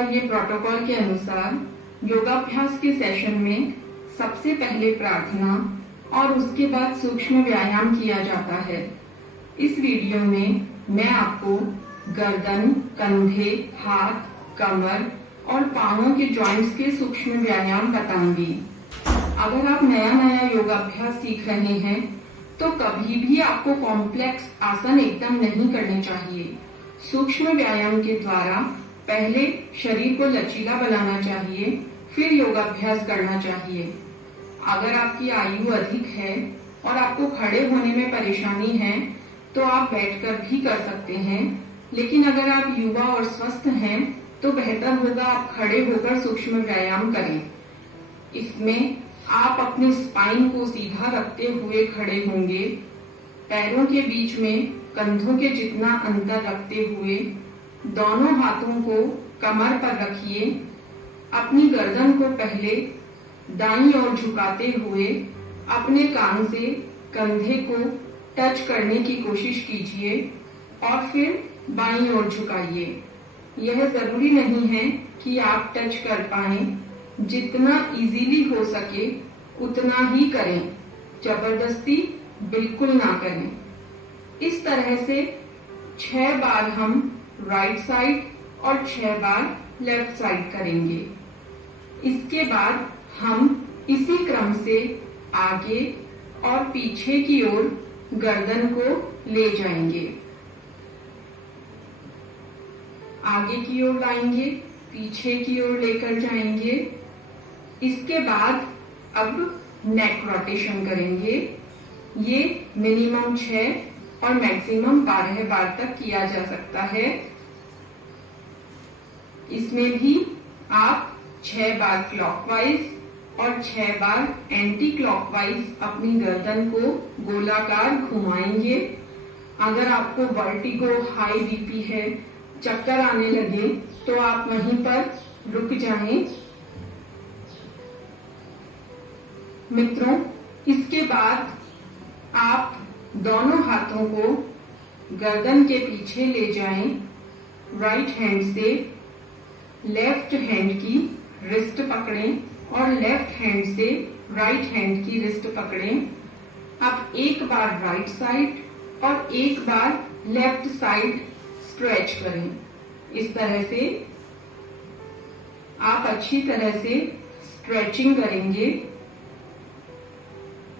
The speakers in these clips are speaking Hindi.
चाहिए प्रोटोकॉल के अनुसार योगाभ्यास के सेशन में सबसे पहले प्रार्थना और उसके बाद सूक्ष्म व्यायाम किया जाता है। इस वीडियो में मैं आपको गर्दन, कंधे, हाथ, कमर और पांवों के जॉइंट्स के सूक्ष्म व्यायाम बताऊंगी। अगर आप नया योगाभ्यास सीख रहे हैं तो कभी भी आपको कॉम्प्लेक्स आसन एकदम नहीं करने चाहिए। सूक्ष्म व्यायाम के द्वारा पहले शरीर को लचीला बनाना चाहिए, फिर योगाभ्यास करना चाहिए। अगर आपकी आयु अधिक है और आपको खड़े होने में परेशानी है तो आप बैठकर भी कर सकते हैं, लेकिन अगर आप युवा और स्वस्थ हैं तो बेहतर होगा आप खड़े होकर सूक्ष्म व्यायाम करें। इसमें आप अपने स्पाइन को सीधा रखते हुए खड़े होंगे, पैरों के बीच में कंधों के जितना अंतर रखते हुए दोनों हाथों को कमर पर रखिए। अपनी गर्दन को पहले दाईं ओर झुकाते हुए अपने कान से कंधे को टच करने की कोशिश कीजिए और फिर बाईं ओर झुकाइए। यह जरूरी नहीं है कि आप टच कर पाएं, जितना इजीली हो सके उतना ही करें, जबरदस्ती बिल्कुल ना करें। इस तरह से 6 बार हम राइट साइड और 6 बार लेफ्ट साइड करेंगे। इसके बाद हम इसी क्रम से आगे और पीछे की ओर गर्दन को ले जाएंगे। आगे की ओर लाएंगे, पीछे की ओर लेकर जाएंगे। इसके बाद अब नेक रोटेशन करेंगे। ये मिनिमम 6 और मैक्सिमम 12 बार तक किया जा सकता है। इसमें भी आप 6 बार क्लॉकवाइज और 6 बार एंटी क्लॉकवाइज अपनी गर्दन को गोलाकार घुमाएंगे। अगर आपको वर्टिगो, हाई बीपी है, चक्कर आने लगे तो आप वहीं पर रुक जाएं। मित्रों, इसके बाद आप दोनों हाथों को गर्दन के पीछे ले जाएं। राइट हैंड से लेफ्ट हैंड की रिस्ट पकड़ें और लेफ्ट हैंड से राइट हैंड की रिस्ट पकड़ें। अब एक बार राइट साइड और एक बार लेफ्ट साइड स्ट्रेच करें। इस तरह से आप अच्छी तरह से स्ट्रेचिंग करेंगे।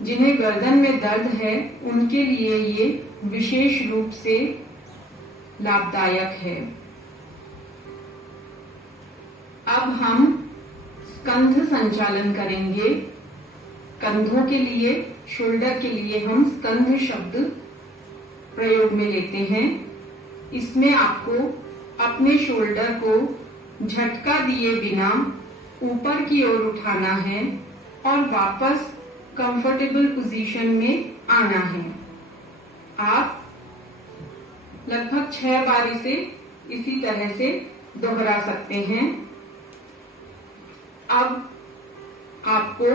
जिन्हें गर्दन में दर्द है उनके लिए ये विशेष रूप से लाभदायक है। अब हम स्कंध संचालन करेंगे। कंधों के लिए, शोल्डर के लिए हम स्कंध शब्द प्रयोग में लेते हैं। इसमें आपको अपने शोल्डर को झटका दिए बिना ऊपर की ओर उठाना है और वापस कंफर्टेबल पोजीशन में आना है। आप लगभग 6 बार इसे इसी तरह से दोहरा सकते हैं। अब आपको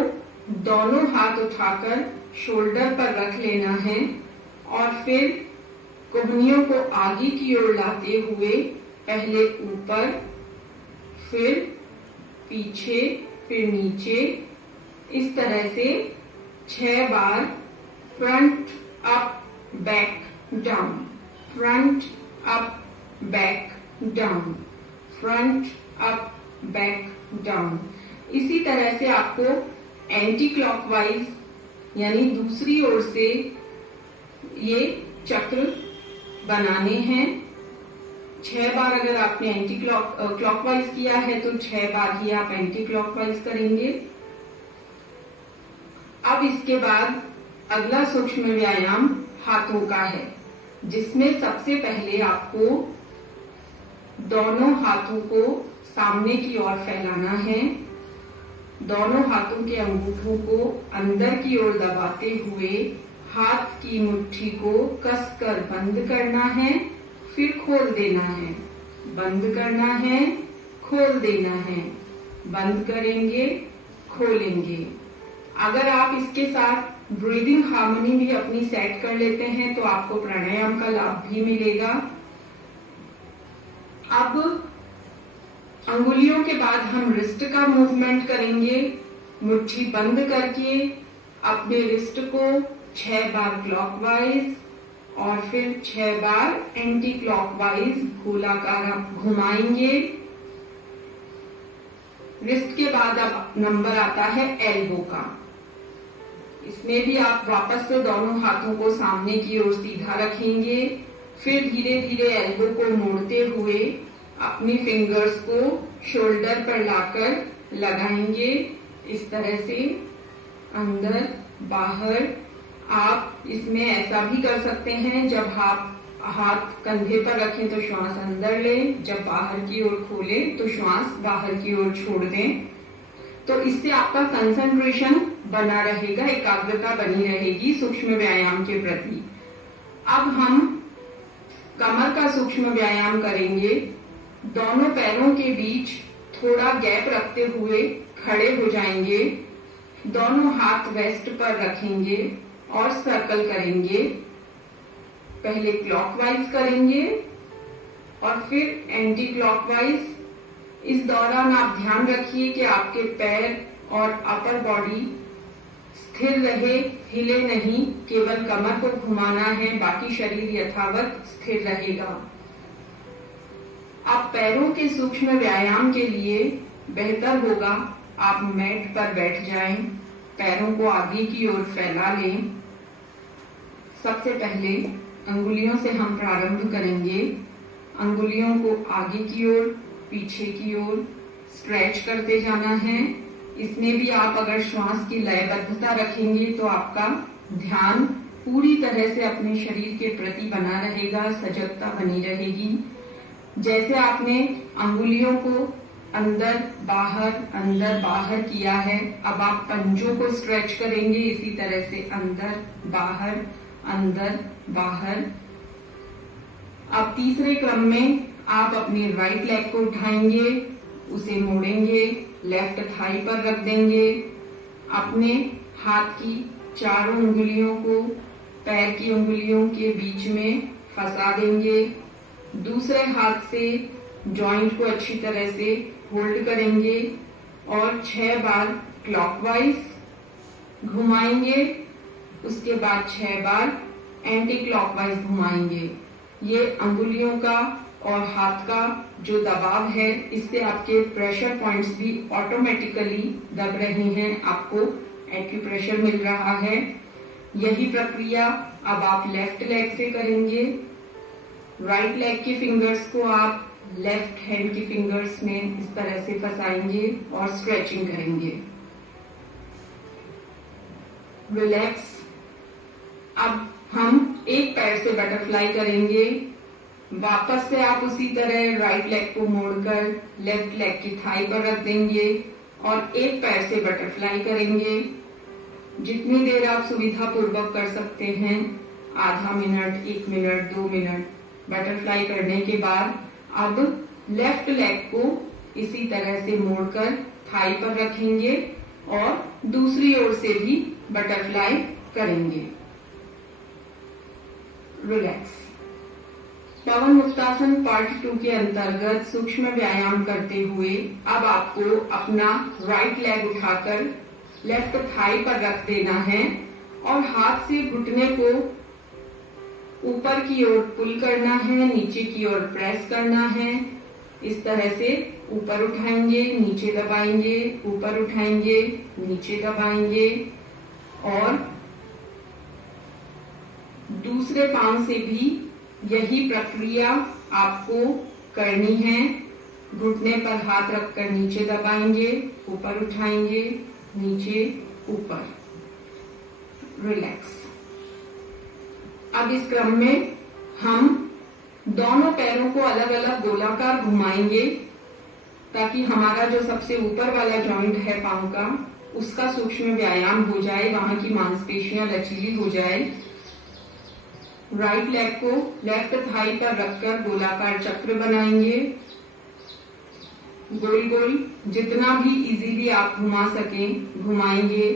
दोनों हाथ उठाकर शोल्डर पर रख लेना है और फिर कोहनियों को आगे की ओर लाते हुए पहले ऊपर, फिर पीछे, फिर नीचे, इस तरह से 6 बार front up back down, front up back down, front up back down. इसी तरह से आपको एंटी क्लॉकवाइज यानी दूसरी ओर से ये चक्र बनाने हैं। 6 बार अगर आपने एंटी क्लॉकवाइज किया है तो 6 बार ही आप एंटी क्लॉकवाइज करेंगे। अब इसके बाद अगला सूक्ष्म व्यायाम हाथों का है, जिसमें सबसे पहले आपको दोनों हाथों को सामने की ओर फैलाना है। दोनों हाथों के अंगूठों को अंदर की ओर दबाते हुए हाथ की मुट्ठी को कसकर बंद करना है, फिर खोल देना है, बंद करना है, खोल देना है, बंद करेंगे, खोलेंगे। अगर आप इसके साथ ब्रीदिंग हार्मनी भी अपनी सेट कर लेते हैं तो आपको प्राणायाम का लाभ भी मिलेगा। अब अंगुलियों के बाद हम रिस्ट का मूवमेंट करेंगे। मुट्ठी बंद करके अपने रिस्ट को 6 बार क्लॉकवाइज और फिर 6 बार एंटी क्लॉकवाइज गोलाकार घुमाएंगे। रिस्ट के बाद अब नंबर आता है एल्बो का। इसमें भी आप वापस से दोनों हाथों को सामने की ओर सीधा रखेंगे। फिर धीरे धीरे एल्बो को मोड़ते हुए अपनी फिंगर्स को शोल्डर पर लाकर लगाएंगे। इस तरह से अंदर बाहर। आप इसमें ऐसा भी कर सकते हैं, जब आप हाथ कंधे पर रखें तो श्वास अंदर लें, जब बाहर की ओर खोलें तो श्वास बाहर की ओर छोड़ दें। तो इससे आपका कंसंट्रेशन बना रहेगा, एकाग्रता बनी रहेगी सूक्ष्म व्यायाम के प्रति। अब हम कमर का सूक्ष्म व्यायाम करेंगे। दोनों पैरों के बीच थोड़ा गैप रखते हुए खड़े हो जाएंगे। दोनों हाथ वेस्ट पर रखेंगे और सर्कल करेंगे। पहले क्लॉकवाइज करेंगे और फिर एंटी क्लॉकवाइज। इस दौरान आप ध्यान रखिए कि आपके पैर और अपर बॉडी स्थिर रहे, हिले नहीं। केवल कमर को घुमाना है, बाकी शरीर यथावत स्थिर रहेगा। आप पैरों के सूक्ष्म व्यायाम के लिए बेहतर होगा आप मैट पर बैठ जाएं, पैरों को आगे की ओर फैला लें। सबसे पहले अंगुलियों से हम प्रारंभ करेंगे। अंगुलियों को आगे की ओर, पीछे की ओर स्ट्रेच करते जाना है। इसमें भी आप अगर श्वास की लयबद्धता रखेंगे तो आपका ध्यान पूरी तरह से अपने शरीर के प्रति बना रहेगा, सजगता बनी रहेगी। जैसे आपने अंगुलियों को अंदर बाहर किया है, अब आप पंजों को स्ट्रेच करेंगे इसी तरह से अंदर बाहर। अब तीसरे क्रम में आप अपने राइट लेग को उठाएंगे, उसे मोड़ेंगे, लेफ्ट थाई पर रख देंगे। अपने हाथ की चारों उंगलियों को पैर की उंगलियों के बीच में फंसा देंगे। दूसरे हाथ से जॉइंट को अच्छी तरह से होल्ड करेंगे और 6 बार क्लॉकवाइज घुमाएंगे। उसके बाद 6 बार एंटी क्लॉकवाइज घुमाएंगे। ये अंगुलियों का और हाथ का जो दबाव है, इससे आपके प्रेशर पॉइंट्स भी ऑटोमेटिकली दब रहे हैं, आपको एक्यूप्रेशर मिल रहा है। यही प्रक्रिया अब आप लेफ्ट लेग से करेंगे। राइट लेग की फिंगर्स को आप लेफ्ट हैंड की फिंगर्स में इस तरह से फंसाएंगे और स्ट्रेचिंग करेंगे। रिलैक्स। अब हम एक पैर से बटरफ्लाई करेंगे। वापस से आप उसी तरह राइट लेग को मोड़कर लेफ्ट लेग की थाई पर रख देंगे और एक पैर से बटरफ्लाई करेंगे। जितनी देर आप सुविधा पूर्वक कर सकते हैं, आधा मिनट, 1 मिनट, 2 मिनट बटरफ्लाई करने के बाद अब लेफ्ट लेग को इसी तरह से मोड़कर थाई पर रखेंगे और दूसरी ओर से भी बटरफ्लाई करेंगे। रिलैक्स। पवन मुक्तासन पार्ट 2 के अंतर्गत सूक्ष्म व्यायाम करते हुए अब आपको अपना राइट लेग उठाकर लेफ्ट थाई पर रख देना है और हाथ से घुटने को ऊपर की ओर पुल करना है, नीचे की ओर प्रेस करना है। इस तरह से ऊपर उठाएंगे, नीचे दबाएंगे, ऊपर उठाएंगे, नीचे दबाएंगे और दूसरे पांव से भी यही प्रक्रिया आपको करनी है। घुटने पर हाथ रखकर नीचे दबाएंगे, ऊपर उठाएंगे, नीचे, ऊपर। रिलैक्स। अब इस क्रम में हम दोनों पैरों को अलग अलग गोलाकार घुमाएंगे ताकि हमारा जो सबसे ऊपर वाला जॉइंट है पांव का, उसका सूक्ष्म व्यायाम हो जाए, वहां की मांसपेशियां लचीली हो जाए। राइट लेग को लेफ्ट थाई पर रखकर गोलाकार चक्र बनाएंगे। गोल गोल जितना भी इजीली आप घुमा सकें घुमाएंगे।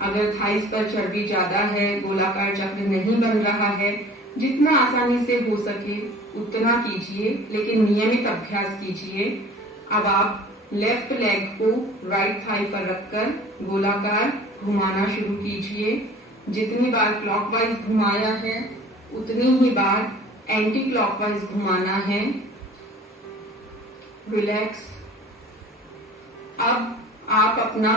अगर थाइस पर चर्बी ज्यादा है, गोलाकार चक्र नहीं बन रहा है, जितना आसानी से हो सके उतना कीजिए, लेकिन नियमित अभ्यास कीजिए। अब आप लेफ्ट लेग को राइट थाई पर रखकर गोलाकार घुमाना शुरू कीजिए। जितनी बार क्लॉकवाइज घुमाया है उतनी ही बार एंटी क्लॉकवाइज घुमाना है। रिलैक्स। अब आप अपना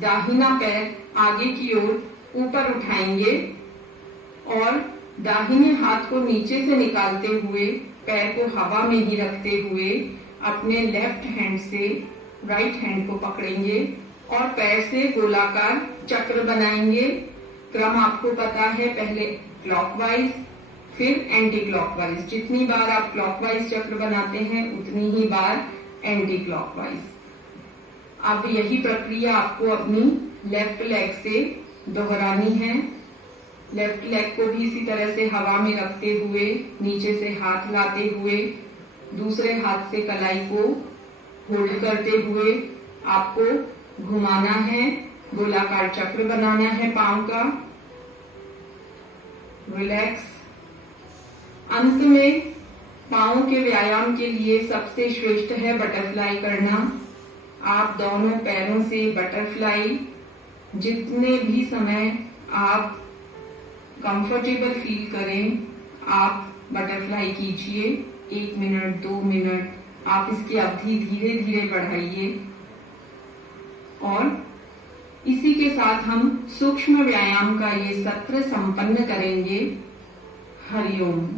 दाहिना पैर आगे की ओर ऊपर उठाएंगे और दाहिने हाथ को नीचे से निकालते हुए पैर को हवा में ही रखते हुए अपने लेफ्ट हैंड से राइट हैंड को पकड़ेंगे और पैर से गोलाकार चक्र बनाएंगे। क्रम आपको पता है, पहले क्लॉकवाइज फिर एंटी क्लॉकवाइज। जितनी बार आप क्लॉकवाइज चक्र बनाते हैं उतनी ही बार एंटी क्लॉकवाइज। अब यही प्रक्रिया आपको अपनी लेफ्ट लेग से दोहरानी है। लेफ्ट लेग को भी इसी तरह से हवा में रखते हुए नीचे से हाथ लाते हुए दूसरे हाथ से कलाई को होल्ड करते हुए आपको घुमाना है, गोलाकार चक्र बनाना है पांव का। रिलैक्स। अंत में पांव के व्यायाम के लिए सबसे श्रेष्ठ है बटरफ्लाई करना। आप दोनों पैरों से बटरफ्लाई जितने भी समय आप कंफर्टेबल फील करें आप बटरफ्लाई कीजिए। 1 मिनट 2 मिनट आप इसकी अवधि धीरे धीरे बढ़ाइए। और इसी के साथ हम सूक्ष्म व्यायाम का ये सत्र संपन्न करेंगे। हरिओम।